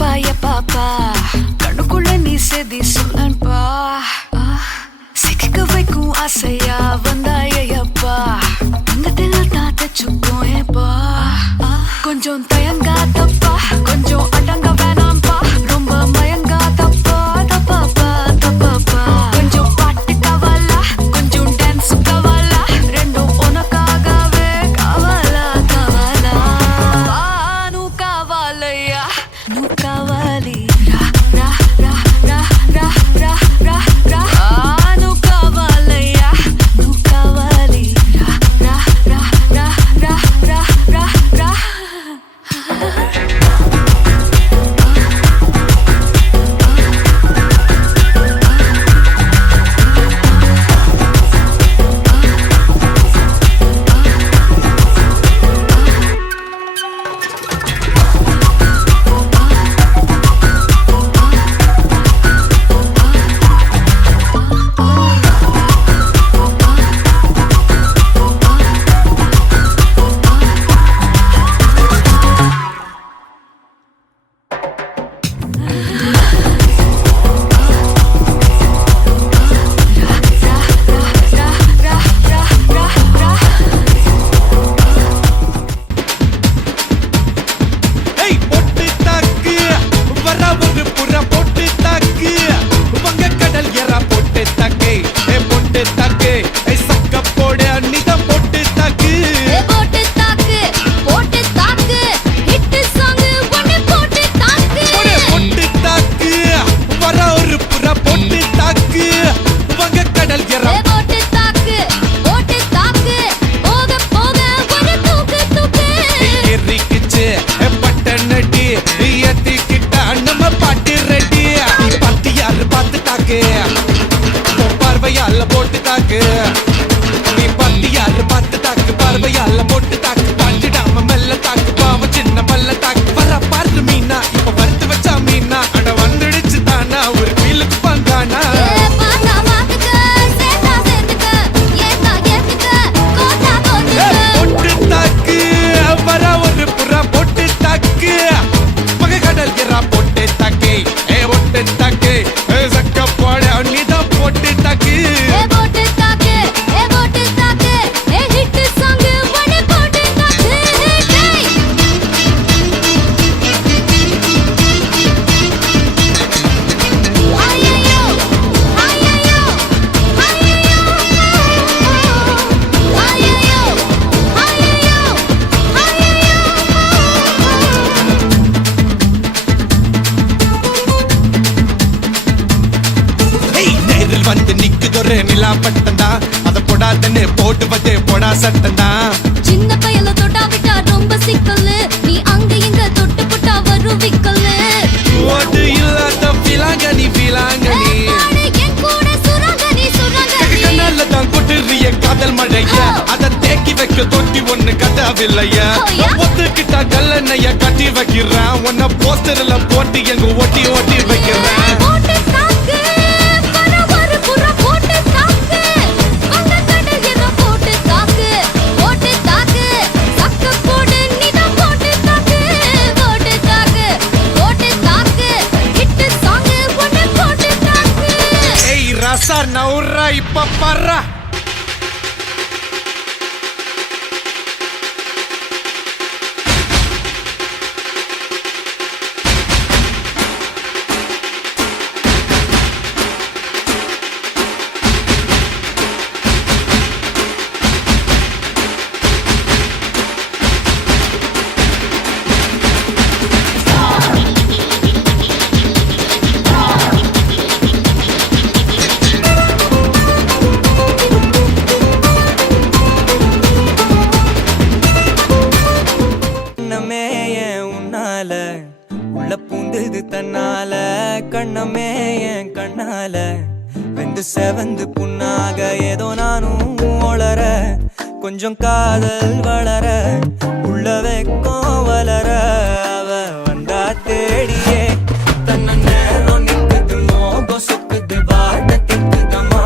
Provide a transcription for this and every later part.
எப்பா எப்பாப்பா கண்ணுக்குள்ள நீ செதி சொல்லன்பா சிக்க வைக்கும் ஆசையா வந்தாயப்பா தங்கத்தில் தான் தச்சுப்போம் ஏப்பா கொஞ்சம் தயங்காதப்பா கொஞ்சம் அடங்க வேணாம்பா ரொம்ப மயங்காதப்பா தப்பாப்பா தப்பாப்பா கொஞ்சம் பாட்டு கவலா கொஞ்சம் டான்ஸ் கவலா ரெண்டும் உனக்காகவே கவலா கவலா நூ கவலையா நூ கவலி ரா ரா ரா ரா ரா ரா ரா ரா நூ கவலையா நூ கவலி ரா ரா ரா ரா ரா ரா ரா பார்வையால போட்டு தாக்கு நீ பத்தியாரு பார்த்து தாக்கு பார்வையால போட்டு தாக்கு பாஞ்சிடாம மெல்ல தாக்கு பாவ சின்ன மல்ல தாக்கு வர பாரு மீனா இப்ப வறுத்து வச்சா மீனா அட வந்துடுச்சு தானா ஒரு வீலுக்கு பந்தானா போட்டு தாக்கு வர ஒரு புறா போட்டு தாக்கு மக கடல் எறா போட்டு தாக்கு ஒட்டு தாக்கு சக்க போட நீதான் போட்டு தாக்கு வந்து நிக்குதொரு நிலா பட்டந்தா அத போடாதன்னு போடுவதே போடா சட்டந்தா சின்ன பையல தொட்டா விட்டா ரொம்ப சிக்கல் நீ அங்க எங்க தொட்டு போட்டா வரும் விக்கல் ஓடு இல்லாத பிலாங்கனி பிலாங்கனி என் கூட சுரங்கனி சுரங்கனி கண்ணால தான் கொட்டுறிய காதல் மழைய அத தேக்கி வைக்க தொட்டி ஒண்ணு கட்டாவில்லையா ஒத்துக்கிட்டா கல்லணைய கட்டி வைக்கிறேன் உன்ன போஸ்டர்ல போட்டு எங்க ஒட்டி ஒட்டி வைக்கிறேன் சார் நவுறா இப்ப பர்றா தன்னால கண்ணமே என் கண்ணால வெந்து செவந்து புண்ணாக ஏதோ நானும் ஒளர கொஞ்சம் காதல் வளர உள்ள வெக்கம் வளர அவ வந்தா தேடியே தன்ன நேரம் நிக்குது மோகம் சுக்குது வாட்ட திக்குதம்மா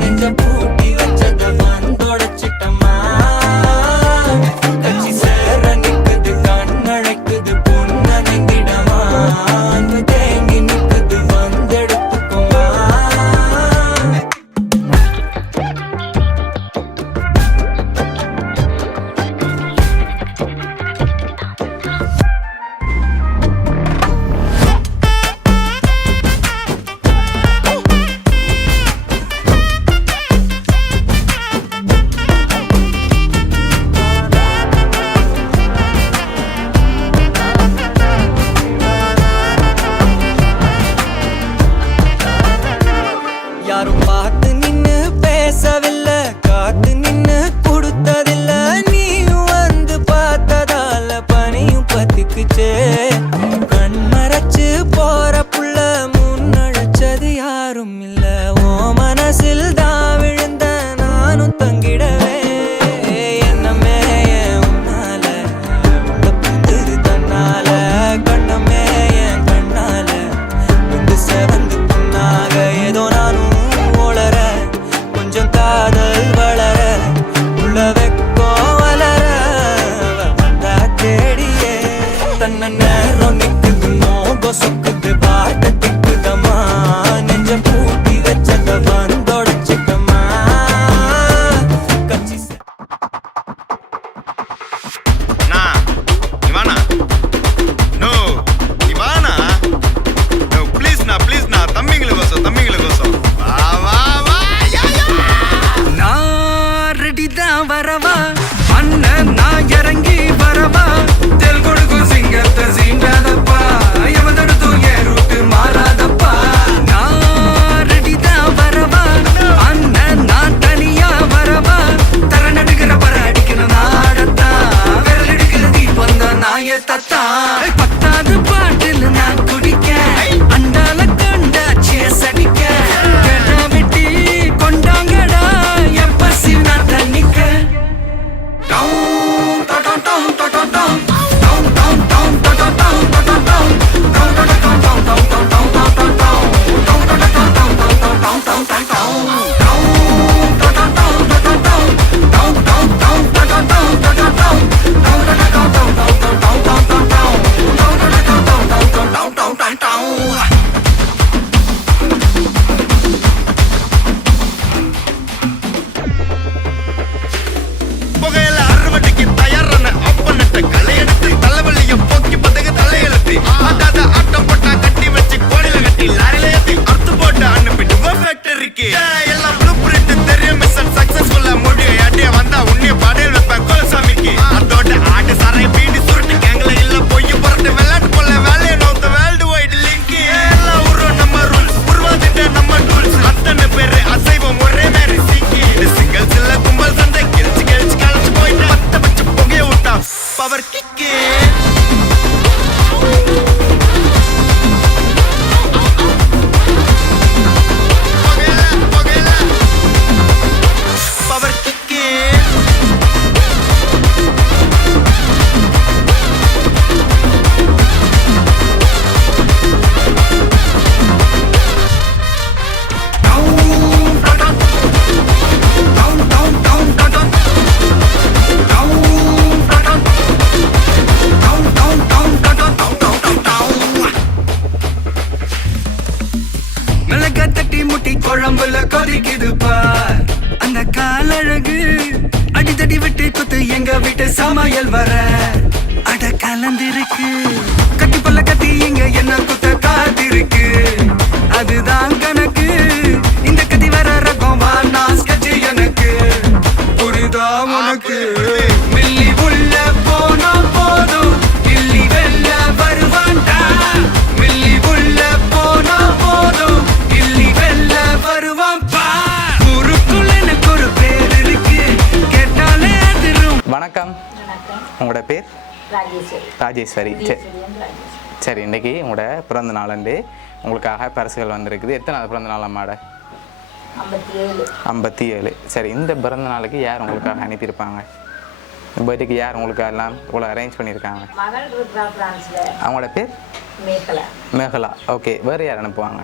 நெஞ்ச பூட்டி வச்சத வந்தொடச்சிட்டம்மா கட்சி சேர நிக்குது கண்ணழைக்குது பொண்ண நெங்கிடமா குழம்புல கொதிக்குது பார் அந்த காலழகு அடித்தடி விட்டு குத்து எங்க வீட்டு சமையல் வர அட கலந்திருக்கு கட்டி பல்ல கத்தி இங்க என்ன குத்த காத்திருக்கு அதுதான் கணக்கு இந்த கத்தி வர ரகம் வானா ஸ்கெட்ச் எனக்கு புரிதா உனக்கு மில்லி உள்ள போனா போதும் இல்லி வெல்ல வருவான்டா மில்லி உள்ள போனா போதும் இல்லி வெல்ல வருவான் பா ஊருக்குள்ள எனக்கு ஒரு பேர் இருக்கு கேட்டாலே அதிரும். வணக்கம், உங்களோட பேர்? ராஜேஸ்வரி. சரி, இன்னைக்கு உங்களோட பிறந்த நாளண்டு உங்களுக்காக பரிசுகள் வந்திருக்குது. எத்தனை பிறந்த நாள் அம்மாட? 57. சரி, இந்த பிறந்த நாளுக்கு யார் உங்களுக்காக அனுப்பியிருப்பாங்க? பர்த்டேக்கு யார் உங்களுக்கு எல்லாம் இவ்வளோ அரேஞ்ச் பண்ணியிருக்காங்க? அவங்களோட பேர் மேகலா. ஓகே, வேறு யார் அனுப்புவாங்க?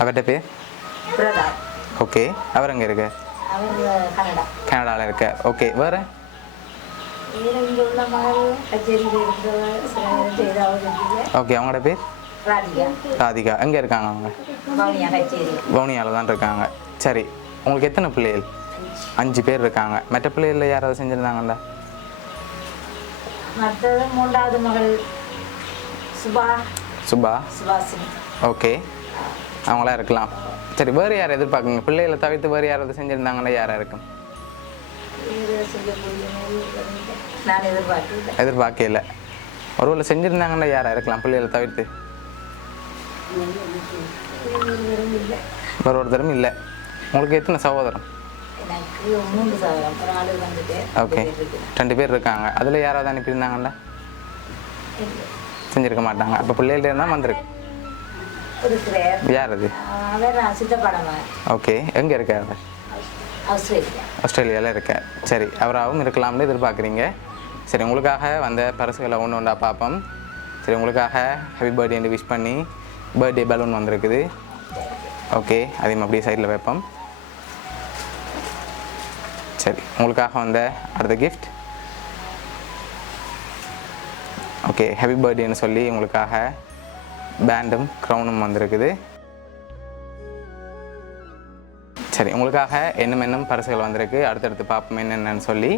அவர்கிட்ட பேர்? ஓகே, அவர் எங்கே இருக்க? கனடாவில் இருக்க. ஓகே, வேறு? ஓகே, அவங்களோட பேர்? ராதிகா. எங்கே இருக்காங்க அவங்க? வவுனியாவில் தான் இருக்காங்க. சரி, உங்களுக்கு எத்தனை பிள்ளைகள்? 5 பேர் இருக்காங்க. மற்ற பிள்ளைகளில் யாராவது செஞ்சுருந்தாங்கல்ல? மூன்றாவது மகள் சுபா. சுபாசினி. ஓகே, அவங்களா இருக்கலாம். சரி, வேறு யார் எதிர்பார்க்குங்க? பிள்ளைகளை தவிர்த்து வேறு யாராவது செஞ்சுருந்தாங்கன்னா யாராக இருக்கும்? நான் எதிர்பார்க்கல. ஒருவேளை செஞ்சுருந்தாங்கன்னா யாராக இருக்கலாம் பிள்ளைகளை தவிர்த்து? வேறு ஒருத்தரும் இல்லை. உங்களுக்கு எத்தனை சகோதரம்? ஓகே, 2 பேர் இருக்காங்க. அதில் யாராவது அனுப்பியிருந்தாங்கல்ல? செஞ்சுருக்க மாட்டாங்க. அப்போ பிள்ளைகள்ட்ட இருந்தால் வந்திருக்கு. யார் அது? ஓகே, எங்கே இருக்காரு? ஆஸ்திரேலியாவில் இருக்க. சரி, அவராகவும் இருக்கலாம்னு எதிர்பார்க்குறீங்க. சரி, உங்களுக்காக வந்த பரிசுகளை ஒன்றா பார்ப்போம். சரி, உங்களுக்காக ஹாப்பி பர்த்டேன்னு விஷ் பண்ணி பர்த்டே பலூன் வந்திருக்குது. ஓகே, அதையும் அப்படியே சைடில் வைப்போம். சரி, உங்களுக்காக வந்த அடுத்த கிஃப்ட். ஓகே, ஹாப்பி பர்த்டேன்னு சொல்லி உங்களுக்காக பேண்டும் க்ரௌனும் வந்திருக்குது. சரி, உங்களுக்காக என்னும் பரிசுகள் வந்திருக்கு. அடுத்தடுத்து பார்ப்போம் என்னென்னு சொல்லி.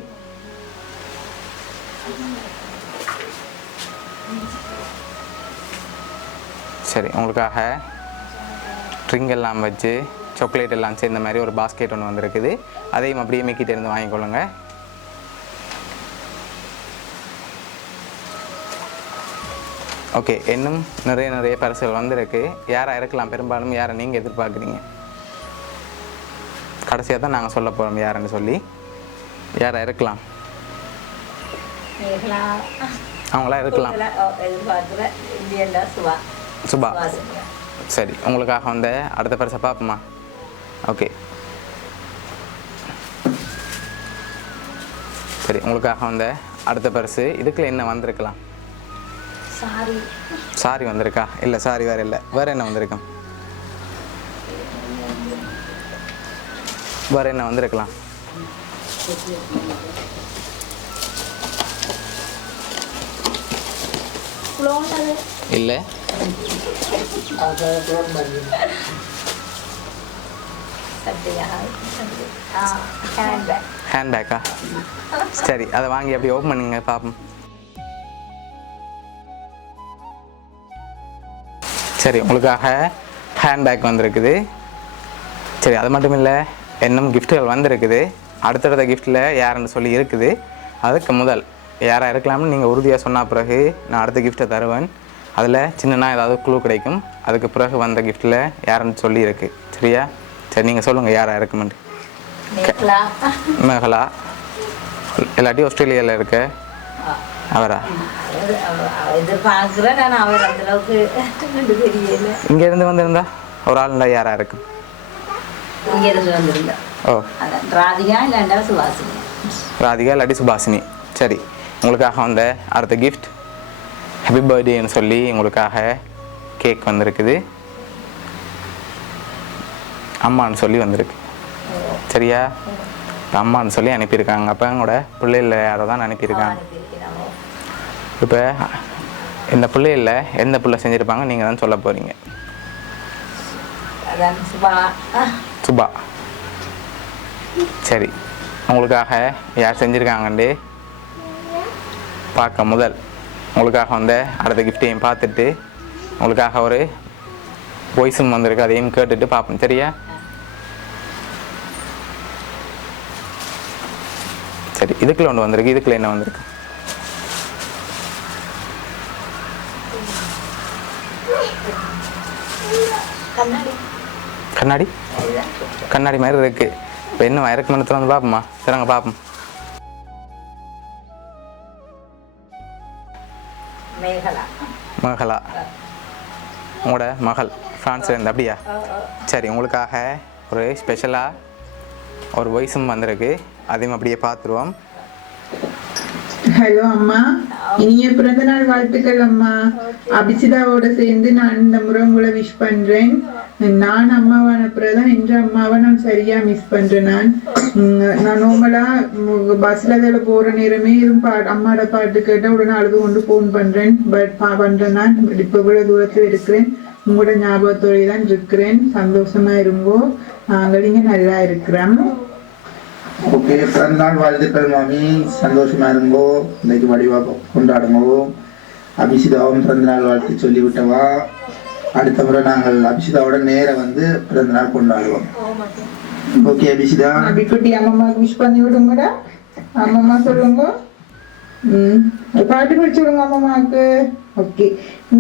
சரி, உங்களுக்காக ட்ரிங்க் எல்லாம் வச்சு சாக்லேட் எல்லாம் சேர்ந்த மாதிரி ஒரு பாஸ்கெட் ஒன்று வந்திருக்குது. அதையும் அப்படியே மிக்கிட்ட இருந்து வாங்கிக்கொள்ளுங்க. ஓகே, இன்னும் நிறைய பரிசுகள் வந்திருக்கு. யாராக இருக்கலாம்? பெரும்பாலும் யாரை நீங்கள் எதிர்பார்க்குறீங்க? கடைசியாக தான் நாங்கள் சொல்ல போகிறோம் யாருன்னு சொல்லி. யாராக இருக்கலாம்? அவங்களா இருக்கலாம். சுபா. சரி, உங்களுக்காக வந்த அடுத்த பரிசை பார்ப்போமா? ஓகே, சரி, உங்களுக்காக வந்த அடுத்த பரிசு. இதுக்குள்ள என்ன வந்திருக்கலாம்? சாரி வந்திருக்கா? இல்லை, சாரி வேறு இல்லை. வேறு என்ன வந்திருக்கும்? வேறு என்ன வந்திருக்கலாம்? இல்லை. ஹேண்ட்பேக்கா? சரி, அதை வாங்கி அப்படி ஓப்பன் பண்ணுங்க பார்ப்போம். சரி, உங்களுக்காக ஹேண்ட்பேக் வந்திருக்குது. சரி, அது மட்டும் இல்லை, இன்னும் கிஃப்ட்டுகள் வந்திருக்குது. அடுத்தடுத்த கிஃப்ட்டில் யாருன்னு சொல்லி இருக்குது. அதுக்கு முதல் யாராக இருக்கலாம்னு நீங்கள் உறுதியாக சொன்ன பிறகு நான் அடுத்த கிஃப்ட்டை தருவேன். அதில் சின்னனா ஏதாவது குழு கிடைக்கும். அதுக்கு பிறகு வந்த கிஃப்ட்டில் யாருன்னு சொல்லி இருக்கு. சரியா? சரி, நீங்கள் சொல்லுங்கள் யாராக இருக்குமெண்டு. மேகலா. இல்லாட்டி ஆஸ்திரேலியாவில் இருக்க அவரா? இங்கேருந்து வந்திருந்தா ஒரு ஆளுண்டா யாராக இருக்கும்? ஓ, ராதிகா இல்லாட்டி சுபாசினி. சரி, உங்களுக்காக வந்த அடுத்த கிஃப்ட் ஹாப்பி பர்த்டேன்னு சொல்லி உங்களுக்காக கேக் வந்திருக்குது. அம்மான்னு சொல்லி வந்திருக்கு. சரியா? அம்மான்னு சொல்லி அனுப்பியிருக்காங்க. அப்போ எங்களோட பிள்ளைகளில் யாரோ தான் அனுப்பியிருக்காங்க. இப்போ இந்த பிள்ளைகளில் எந்த பிள்ளை செஞ்சுருப்பாங்க நீங்கள் தான் சொல்ல போகிறீங்க. அதான் சுபா. சுபா. சரி, உங்களுக்காக யார் செஞ்சுருக்காங்கண்டு பார்க்க முதல் உங்களுக்காக வந்து அடுத்த கிஃப்டையும் பார்த்துட்டு உங்களுக்காக ஒரு வாய்ஸும் வந்திருக்கு, அதையும் கேட்டுட்டு பார்ப்போம். சரியா? சரி, இதுக்குள்ள ஒன்று வந்திருக்கு. இதுக்குள்ள என்ன வந்திருக்கு? கண்ணாடி. கண்ணாடி மாதிரி இருக்கு. இப்போ என்ன இறக்கு மனத்தில் வந்து பார்ப்போம்மா. சரிங்க, பார்ப்போம். மகளா, உங்களோட மகள் ஃப்ரான்ஸ்லேருந்து. அப்படியா? சரி, உங்களுக்காக ஒரு ஸ்பெஷலாக ஒரு வாய்ஸும் வந்திருக்கு, அதையும் அப்படியே பார்த்துருவோம். ஹலோ அம்மா, இனிய பிறந்த நாள் வாழ்த்துக்கள் அம்மா. அபிசிதாவோட சேர்ந்து நான் இந்த முறை உங்களை விஷ் பண்றேன். நான் அம்மாவான பிறகுதான் என்ற அம்மாவை நான் சரியா மிஸ் பண்றேன். நான் நார்மலா பஸ்ல வேலை போற நேரமே எதுவும் அம்மாவோட பாட்டு கேட்ட உடனே அழுது கொண்டு போன் பண்றேன். பண்றேன். நான் இப்ப இவ்வளவு தூரத்துல இருக்கிறேன், உங்களோட ஞாபகத்தோட தான் இருக்கிறேன். சந்தோஷமா இருங்கோ, நாங்கள் இங்க நல்லா இருக்கிறோம். ஓகே, பிறந்தநாள் வாழ்த்துக்கள் மாமி. சந்தோஷமா இருங்கோ, இன்னைக்கு வடிவாக கொண்டாடுங்கோ. அபிஷிதாவும் பிறந்தநாள் வாழ்த்து சொல்லிவிட்டவா. அடுத்த முறை நாங்கள் அபிஷிதாவோட நேர வந்து பிறந்தநாள் கொண்டாடுவோம். ஓகே அபிஷிதா. அபிக்குட்டி அம்மாவுக்கு விஷ் பண்ணி விடுங்கடா. அம்மா சொல்லுங்க, பாட்டு படிச்சு விடுங்க அம்மாவுக்கு. ஓகே.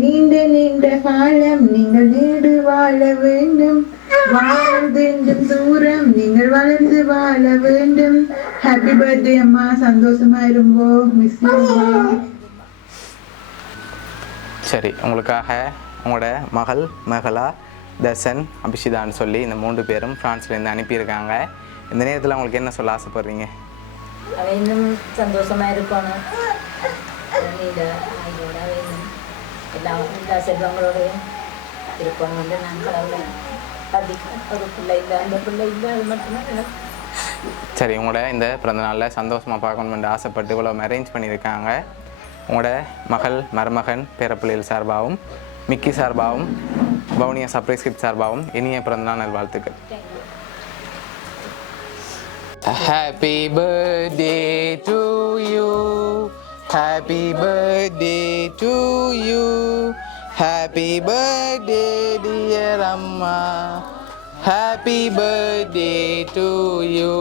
நீண்ட நீண்ட காலம் நீங்கள் நீடு வாழ வேண்டும், வாழ்ந்தென்றும் தூரம் நீங்கள் வளர்ந்து வாழ வேண்டும். ஹாப்பி பர்த்டே அம்மா, சந்தோஷமா இருங்கோ. Miss you. சரி, உங்களுக்காக உங்களோட மகள் மகளா தர்ஷன் அபிஷிதான்னு சொல்லி இந்த 3 பேரும் ஃப்ரான்ஸ்லேருந்து அனுப்பியிருக்காங்க. இந்த நேரத்தில் உங்களுக்கு என்ன சொல்ல ஆசைப்படுறீங்க? அவ இன்னும் சந்தோஷமா இருக்கணும், எல்லா செல்வங்களோடையும் இருக்கணும் வந்து நான் கடவுளை அதிகம். ஒரு பிள்ளை இல்லை, அந்த பிள்ளை இல்லை, அது மட்டும்தான் எனக்கு. சரி, உங்களோட இந்த பிறந்தநாளில் சந்தோஷமாக பார்க்கணுமென்று ஆசைப்பட்டு இவ்வளோ அரேஞ்ச் பண்ணியிருக்காங்க. உங்களோட மகள் மருமகன் பேரப்பிள்ளைகள் சார்பாகவும் மிக்கி சார்பாகவும் வவுனியா சர்ப்ரைஸ் கிட் சார்பாகவும் இனிய பிறந்தநாள் நல்வாழ்த்துக்கள். Happy birthday to you, happy birthday to you, happy birthday dear Amma, happy birthday to you.